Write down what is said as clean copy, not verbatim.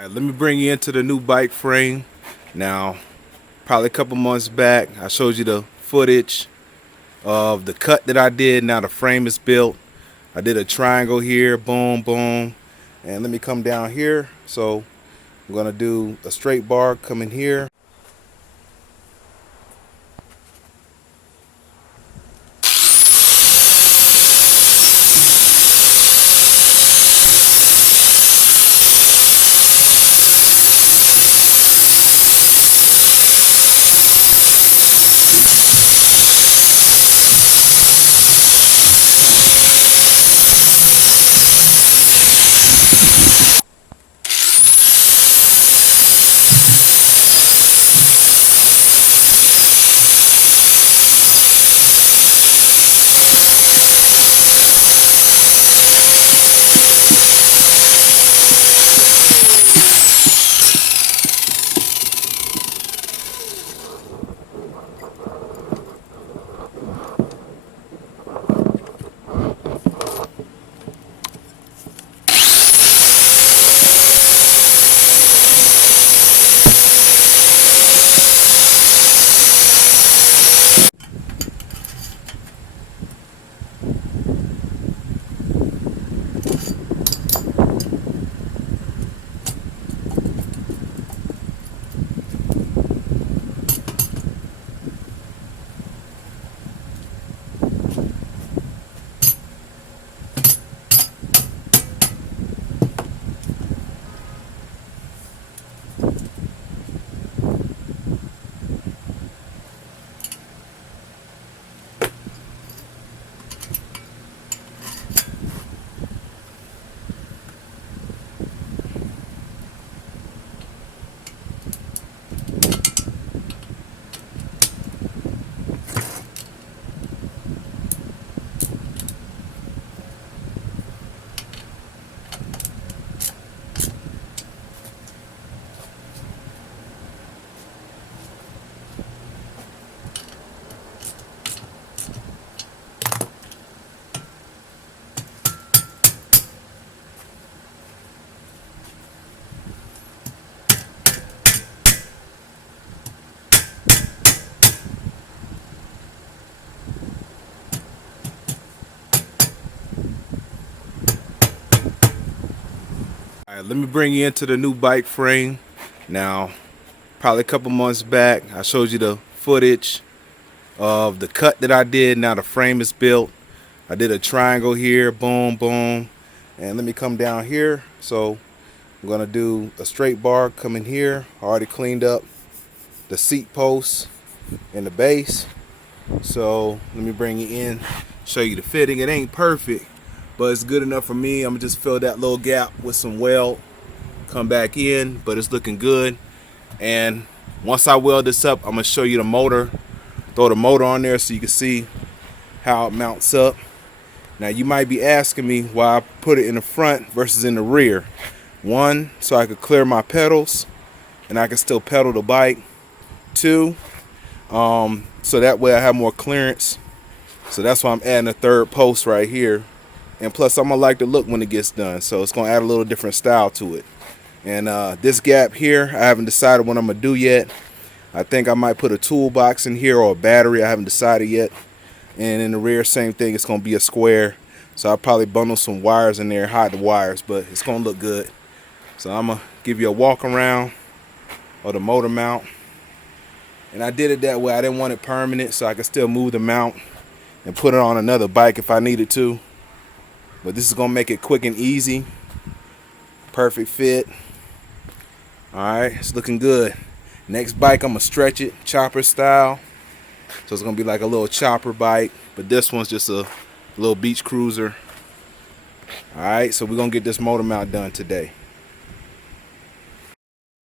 All right, let me bring you into the new bike frame. Now, probably a couple months back, I showed you the footage of the cut that I did. Now the frame is built. I did a triangle here, boom, boom. And let me come down here. So I'm gonna do a straight bar coming here. All right, let me bring you into the new bike frame. Now, probably a couple months back, I showed you the footage of the cut that I did. Now the frame is built. I did a triangle here, boom, boom. And let me come down here. So I'm gonna do a straight bar coming here. I already cleaned up the seat posts and the base. So let me bring you in, show you the fitting. It ain't perfect, but it's good enough for me. I'm gonna just fill that little gap with some weld, come back in, but it's looking good. And once I weld this up, I'm gonna show you the motor, throw the motor on there so you can see how it mounts up. Now you might be asking me why I put it in the front versus in the rear. One, so I could clear my pedals and I can still pedal the bike. Two, so that way I have more clearance. So that's why I'm adding a third post right here. And plus I'm gonna like the look when it gets done. So it's gonna add a little different style to it. And this gap here, I haven't decided what I'm gonna do yet. I think I might put a toolbox in here or a battery. I haven't decided yet. And in the rear, same thing. It's gonna be a square. So I'll probably bundle some wires in there, hide the wires, but it's gonna look good. So I'm gonna give you a walk around of the motor mount. And I did it that way. I didn't want it permanent, so I could still move the mount and put it on another bike if I needed to. But this is gonna make it quick and easy. Perfect fit. All right, it's looking good. Next bike, I'm gonna stretch it chopper style. So it's gonna be like a little chopper bike, but this one's just a little beach cruiser. All right, so we're gonna get this motor mount done today.